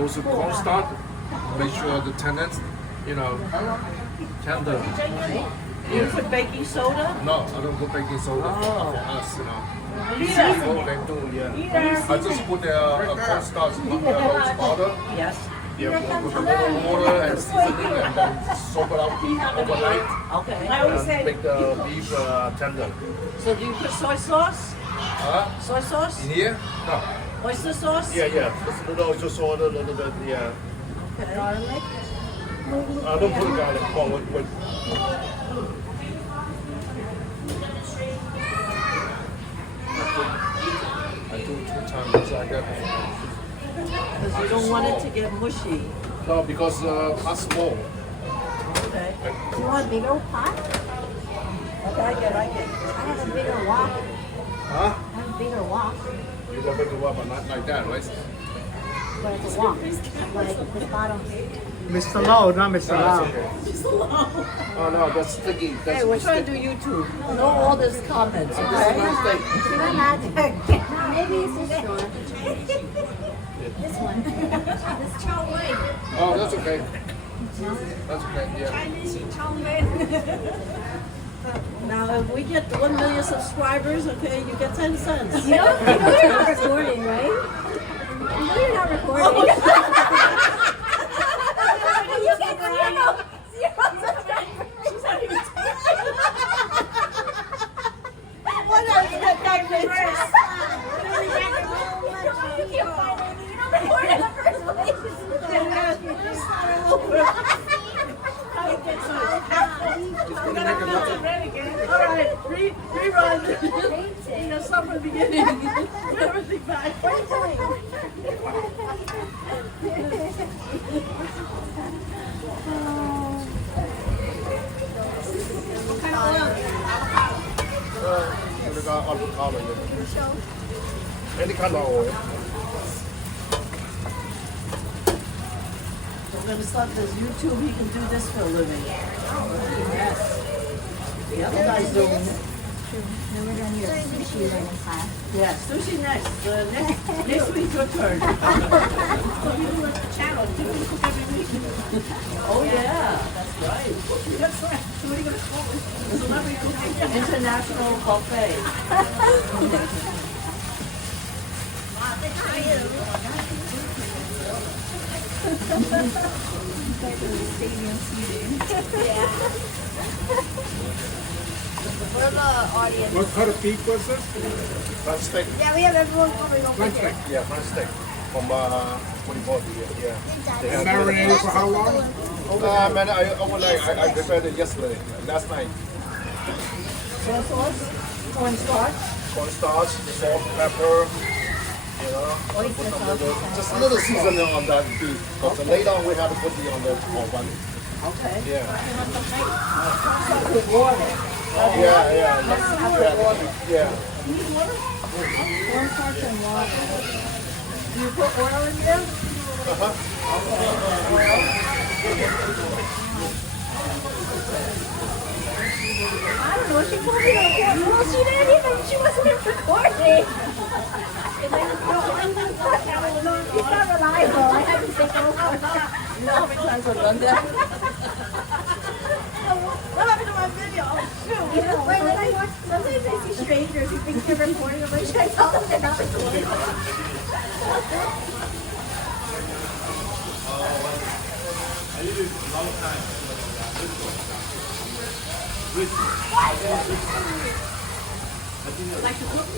those cornstarch, make sure the tendons, tender. You put baking soda? No, I don't put baking soda for us, Oh, they do, yeah. I just put the cornstarch on the rose powder. Yes. Yeah, with a little water and seasoning and then soak it up overnight. Okay. And make the beef tender. So do you put soy sauce? Soy sauce? In here? No. Oyster sauce? Yeah. Just a little oyster sauce, a little bit, yeah. Okay. Garlic? I don't put garlic. Oh, wait. I do 2 times like that. Because you don't want it to get mushy. No, because that's small. Okay. You want a bigger pot? Okay, I get it. I have a bigger wok. Huh? I have a bigger wok. You don't make it up, but not like that, right? But it's a wok. Like the bottom. Mr. Low, not Mr. No, Lau. it's okay. Oh no, that's sticky. That's Hey, we're trying to do YouTube. No all this comments, okay? See my magic. Maybe it's this one. This one. This chow mein. Oh, that's okay. That's okay, yeah. Chinese chow mein. Now, if we get 1 million subscribers, okay, you get 10 cents. You know you're not recording, right? You know you're not recording. You get zero subscribers. What are you that guy You can't find anything. You don't record in the first Alright, rerun. You know, start from the beginning. Put everything back. What are you doing? You got avocado in it. Any kind of oil. We're going to start this YouTube. He can do this for a living. Yes. The other guy's doing it. Then we're doing your sushi learning class. Yeah, sushi next. Next week, your turn. Oh, yeah. That's right. That's right. So what are you going to call it? Celebrity cooking. International buffet. What are the audience? What kind of beef was this? French steak. Yeah, we have everyone coming over French here. steak. Yeah, French steak. From 24 here, yeah. They have Marinated for how long? Man, overnight, I prepared it yesterday, last night. Soy sauce, cornstarch. Cornstarch, salt, pepper, put just a little seasoning on that beef. But later on, we have to put it on the one. Okay. Yeah. With water. Yeah. Yeah. Cornstarch and water. Do you put oil in there? I don't know. She told me to record. Well, she didn't even. She wasn't even recording. It's not reliable. I had to take over. You know how many times I've done that? What happened to my video? Oh, shoot. You know, wait, when I watch, sometimes I see strangers who think they're recording. I'm like, should I tell them they're not recording? Like to cook?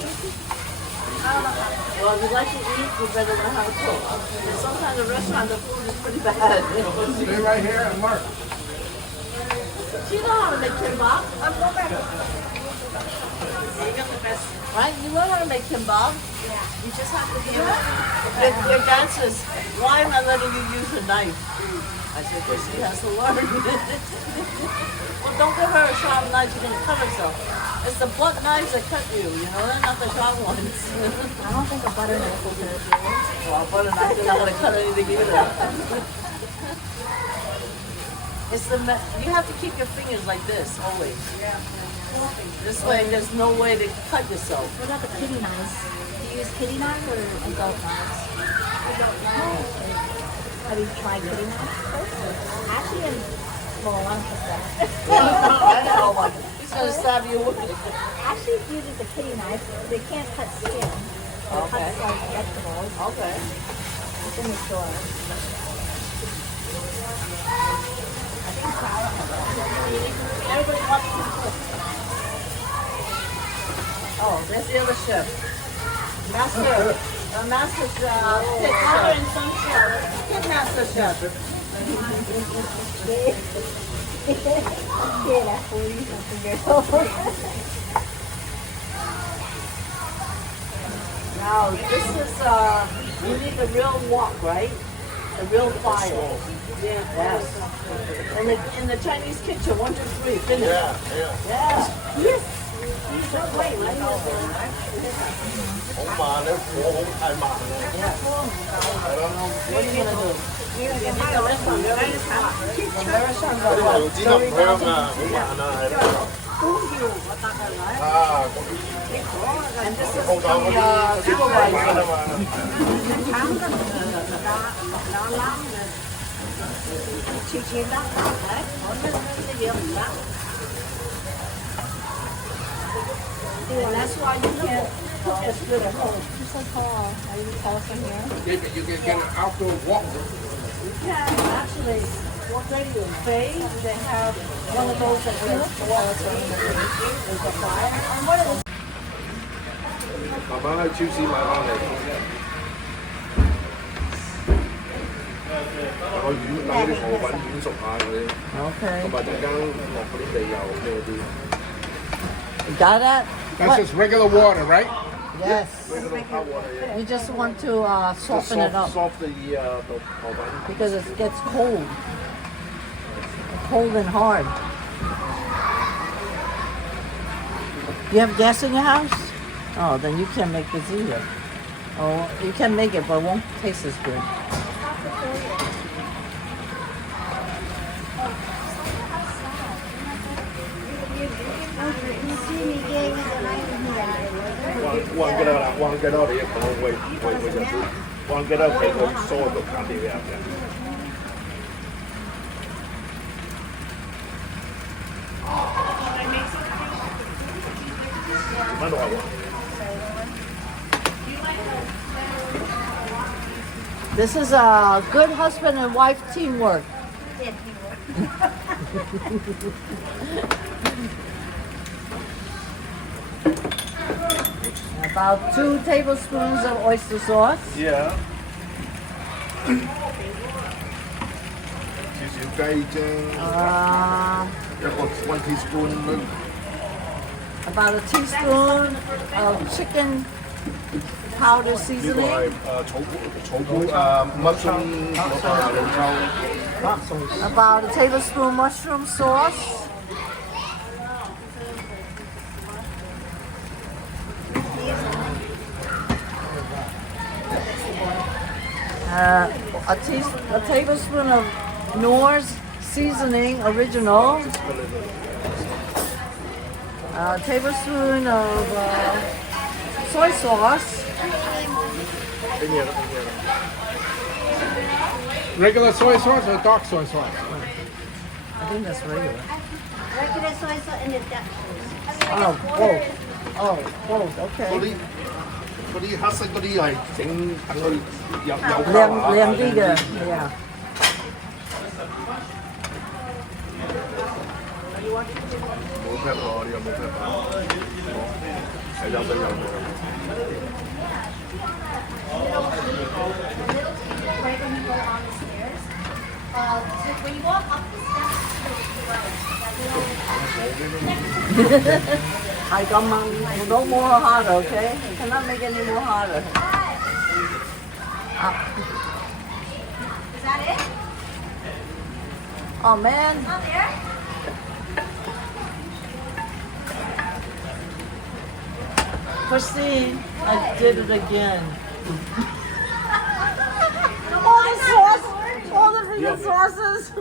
Well, if you like to eat, you better learn how to cook. And sometimes the restaurant, the food is pretty bad. Stay right here and work. You know how to make kimbap. I'm going back. Right? You learn how to make kimbap. You just have to hear your dancers. Why am I letting you use a knife? I said, because she has to learn. Well, don't give her a sharp knife. She's going to cut herself. It's the blunt knives that cut you, they're not the sharp ones. I don't think a butter knife will do it. Well, a butter knife is not going to cut anything either. You have to keep your fingers like this, always. This way, there's no way to cut yourself. What about the kitty knives? Do you use kitty knives or adult knives? Adult knives. Have you tried kitty knife? Ashley and well, I'm just I know, like, he's gonna stab you with it. Ashley uses a kitty knife. They can't cut skin. They Okay. cut like vegetables. Okay. It's in the store. Everybody wants to cook. Oh, there's the other chef. Master. Master chef. Mother and son chef. Kid master chef. Yeah, that's 40-something years old. Now, this is, you need the real wok, right? The real fire. Yes. In the Chinese kitchen, 1, 2, 3, finish. Yeah, yeah. Yeah. Yes. Wait, let me 好慢咧，火好太慢啦。係咯， What are you gonna do? Very hot. Very 嗰啲油脂咁香啊，好慢啊，係咯。啊，咁 And this is 鋪頭嗰啲啲慢啊 supervisor. 嘛。And that's why you can't cook as good at home. You're so tall. Are you tall from here? You can get an outdoor walk. Yeah, actually, what they do, they have one of those that has water. There's a fire. And what is 慢慢去超市買翻嚟。個丸等啲河粉軟熟下嗰啲， Okay. 同埋陣間落嗰啲地油咩啲。 You got that? That's just regular water, right? Yes. Regular hot water, yeah. You just want to soften it up Soft the 河粉。 because it gets cold. Cold and hard. You have gas in your house? Oh, then you can't make this either. Oh, you can make it, but it won't taste as good. You see me gave you the knife here. 忘記啦，忘記啦，我哋一講會入邊，忘記啦，俾佢疏到搞掂嘅。乜落嚟？ This is a good husband and wife teamwork. About 2 tablespoons of oyster sauce. Yeah. 少少雞精， 一個 1 teaspoon。 About a teaspoon of chicken powder 呢個 seasoning. 係草菇mushroom 老抽。 About a tablespoon mushroom sauce. A tablespoon of Knorr's seasoning original. A tablespoon of soy sauce. 整嘢啦，整嘢啦。 Regular soy sauce or dark soy sauce? I think that's regular. Regular soy sauce and it's that. Oh, both. Oh, both. 嗰 Okay. 啲黑色嗰啲係整等佢有涼啲嘅 yeah. 冇 pep 喎，你有冇 pep 啊？係有嘅有嘅。 Right when you go on the stairs. So when you walk up the steps, 係咁啊 no more harder, okay? You cannot make any more harder. is that it? Oh man. Not there? Christine, I did it again. All the sauce, all the freaking sauces.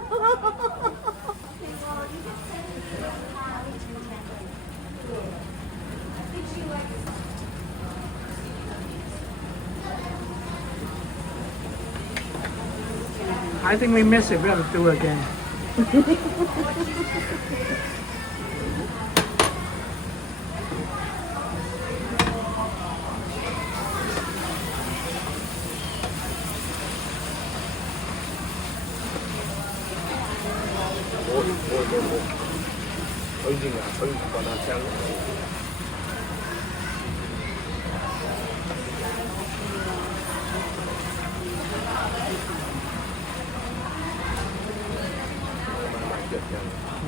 I think we missed it. We have to do it again.吹啲牙吹個下聲。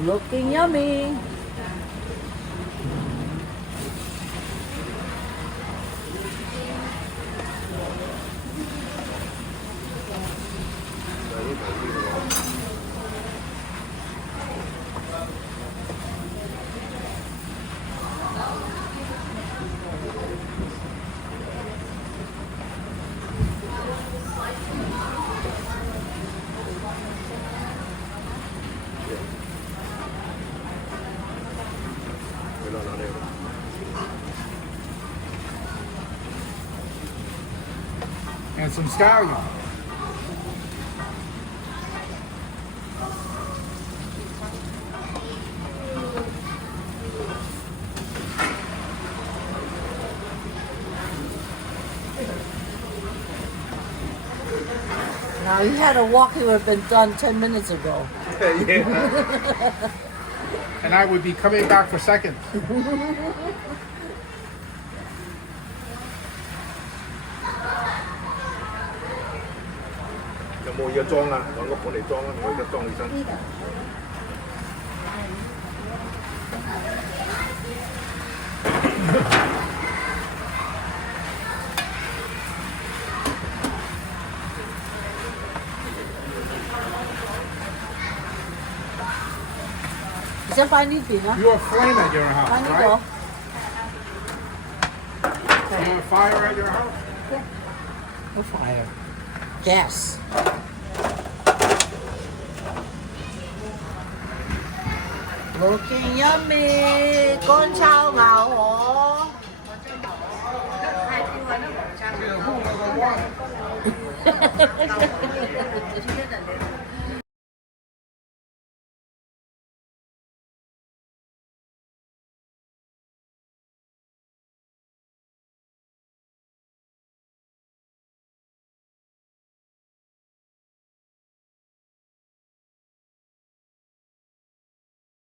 Looking yummy. And some scallion. Now you had a walk, it would have been done 10 minutes ago. Yeah. And I would be coming back for seconds. 有冇嘢裝啊？揾個盤嚟裝啊！我而家裝起身。你先擺呢邊啊？ You have flame at your house, 擺呢 right? 個。 You have fire at your house? No fire. Gas. Looking yummy. Con chao ngào hổ.